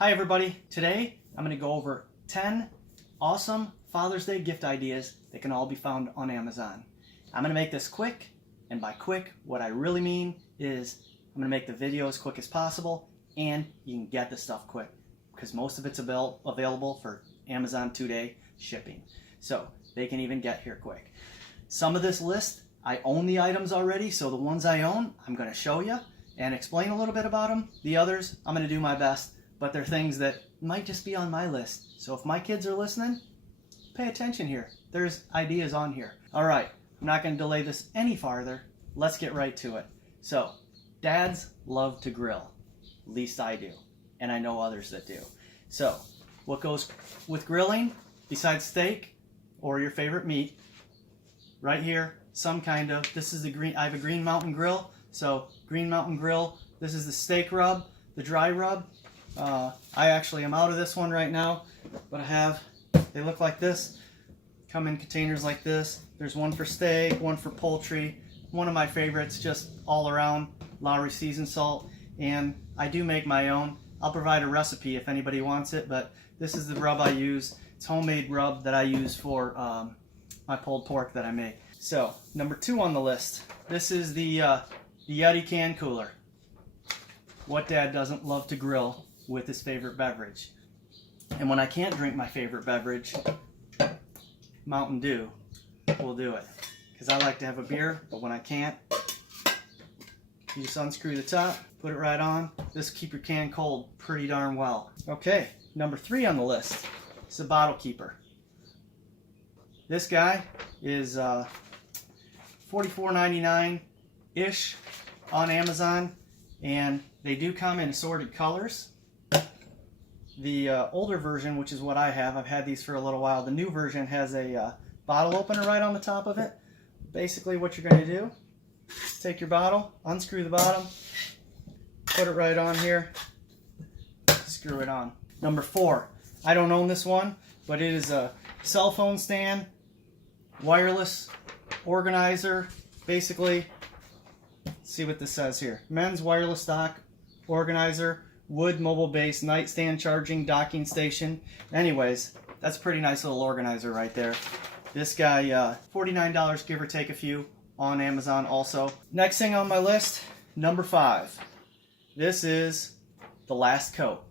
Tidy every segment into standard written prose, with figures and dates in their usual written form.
Hi everybody, today I'm going to go over 10 awesome Father's Day gift ideas that can all be found on Amazon. I'm going to make this quick, and by quick, what I really mean is I'm going to make the video as quick as possible and you can get the stuff quick because most of it's available for Amazon 2-day shipping. So they can even get here quick. Some of this list, I own the items already, so the ones I own, I'm going to show you and explain a little bit about them. The others, I'm going to do my best. But they're things that might just be on my list. So if my kids are listening, pay attention here. There's ideas on here. All right, I'm not going to delay this any farther. Let's get right to it. So, dads love to grill. At least I do. And I know others that do. So, what goes with grilling besides steak or your favorite meat? Right here, some kind of, this is the green, I have a Green Mountain grill. So, Green Mountain grill, this is the steak rub, the dry rub. I actually am out of this one right now, but they look like this, come in containers like this. There's one for steak, one for poultry. One of my favorites, just all around, Lowry seasoned salt, and I do make my own. I'll provide a recipe if anybody wants it, but this is the rub I use. It's homemade rub that I use for my pulled pork that I make. So, number 2 on the list, this is the Yeti can cooler. What dad doesn't love to grill with his favorite beverage? And when I can't drink my favorite beverage, Mountain Dew will do it. Because I like to have a beer, but when I can't, you just unscrew the top, put it right on. This will keep your can cold pretty darn well. Okay, number 3 on the list is a bottle keeper. This guy is $44.99-ish on Amazon, and they do come in assorted colors. The older version, which is what I have, I've had these for a little while. The new version has a bottle opener right on the top of it. Basically what you're going to do is take your bottle, unscrew the bottom, put it right on here, screw it on. Number 4, I don't own this one, but it is a cell phone stand, wireless organizer. Basically, let's see what this says here. Men's wireless dock organizer. Wood mobile-based nightstand charging docking station. Anyways, that's a pretty nice little organizer right there. This guy, $49 give or take a few on Amazon also. Next thing on my list, number 5. This is the last coat.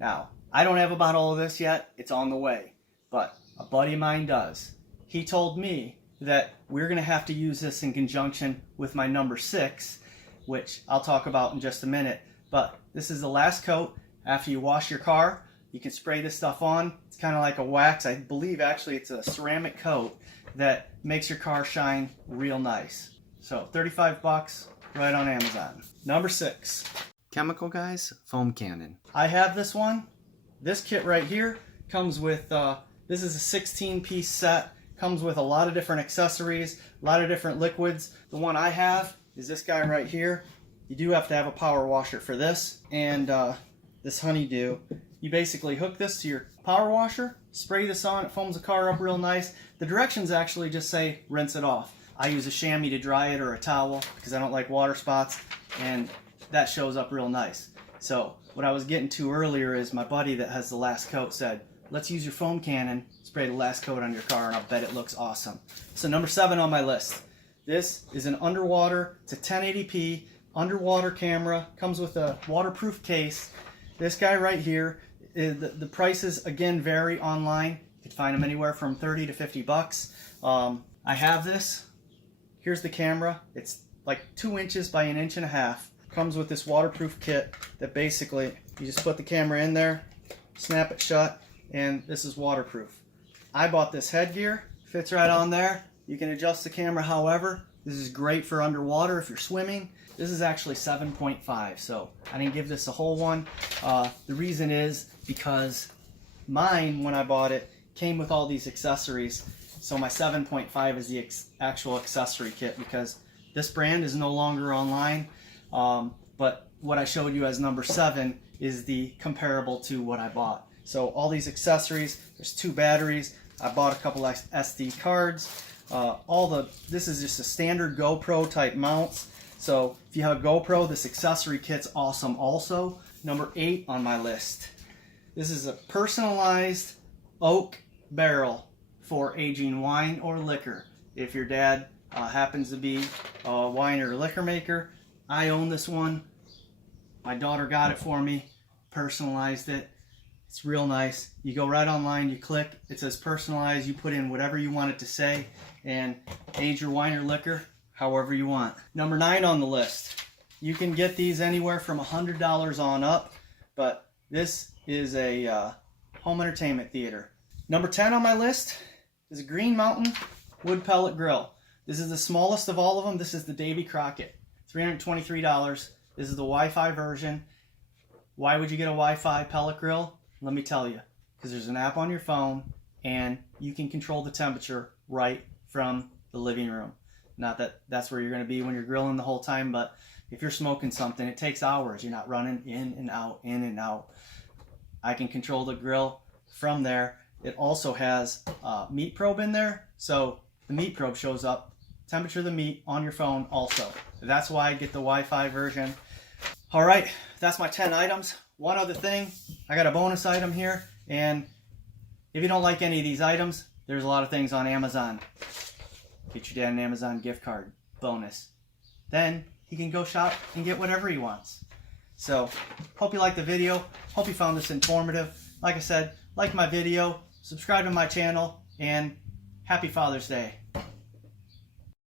Now, I don't have about all of this yet. It's on the way. But a buddy of mine does. He told me that we're going to have to use this in conjunction with my number 6, which I'll talk about in just a minute. But this is the last coat. After you wash your car, you can spray this stuff on. It's kind of like a wax. I believe actually it's a ceramic coat that makes your car shine real nice. So 35 bucks right on Amazon. Number 6, Chemical Guys Foam Cannon. I have this one. This kit right here comes with, this is a 16-piece set. Comes with a lot of different accessories, a lot of different liquids. The one I have is this guy right here. You do have to have a power washer for this, and this honeydew. You basically hook this to your power washer, spray this on, it foams the car up real nice. The directions actually just say rinse it off. I use a chamois to dry it or a towel because I don't like water spots, and that shows up real nice. So what I was getting to earlier is my buddy that has the last coat said, let's use your foam cannon, spray the last coat on your car, and I'll bet it looks awesome. So number 7 on my list. This is an underwater, it's a 1080p, underwater camera, comes with a waterproof case. This guy right here, the prices again vary online. You can find them anywhere from 30 to 50 bucks. I have this. Here's the camera. It's like 2 inches by 1.5 inches. Comes with this waterproof kit that basically you just put the camera in there, snap it shut, and this is waterproof. I bought this headgear. Fits right on there. You can adjust the camera however. This is great for underwater if you're swimming. This is actually 7.5, so I didn't give this a whole one. The reason is because mine, when I bought it, came with all these accessories. So my 7.5 is the actual accessory kit because this brand is no longer online. But what I showed you as number 7 is the comparable to what I bought. So all these accessories, there's 2 batteries. I bought a couple SD cards. This is just a standard GoPro type mounts. So if you have a GoPro, this accessory kit's awesome also. Number 8 on my list. This is a personalized oak barrel for aging wine or liquor. If your dad happens to be a wine or liquor maker, I own this one. My daughter got it for me, personalized it. It's real nice. You go right online, you click, it says personalized, you put in whatever you want it to say, and age your wine or liquor however you want. Number 9 on the list. You can get these anywhere from $100 on up, but this is a home entertainment theater. Number 10 on my list is a Green Mountain wood pellet grill. This is the smallest of all of them. This is the Davy Crockett, $323. This is the Wi-Fi version. Why would you get a Wi-Fi pellet grill? Let me tell you, because there's an app on your phone and you can control the temperature right from the living room. Not that that's where you're going to be when you're grilling the whole time, but if you're smoking something, it takes hours. You're not running in and out, in and out. I can control the grill from there. It also has a meat probe in there, so the meat probe shows up, temperature of the meat on your phone also. That's why I get the Wi-Fi version. All right, that's my 10 items. One other thing, I got a bonus item here, and if you don't like any of these items, there's a lot of things on Amazon. Get your dad an Amazon gift card, bonus. Then he can go shop and get whatever he wants. So, hope you liked the video. Hope you found this informative. Like I said, like my video, subscribe to my channel, and happy Father's Day.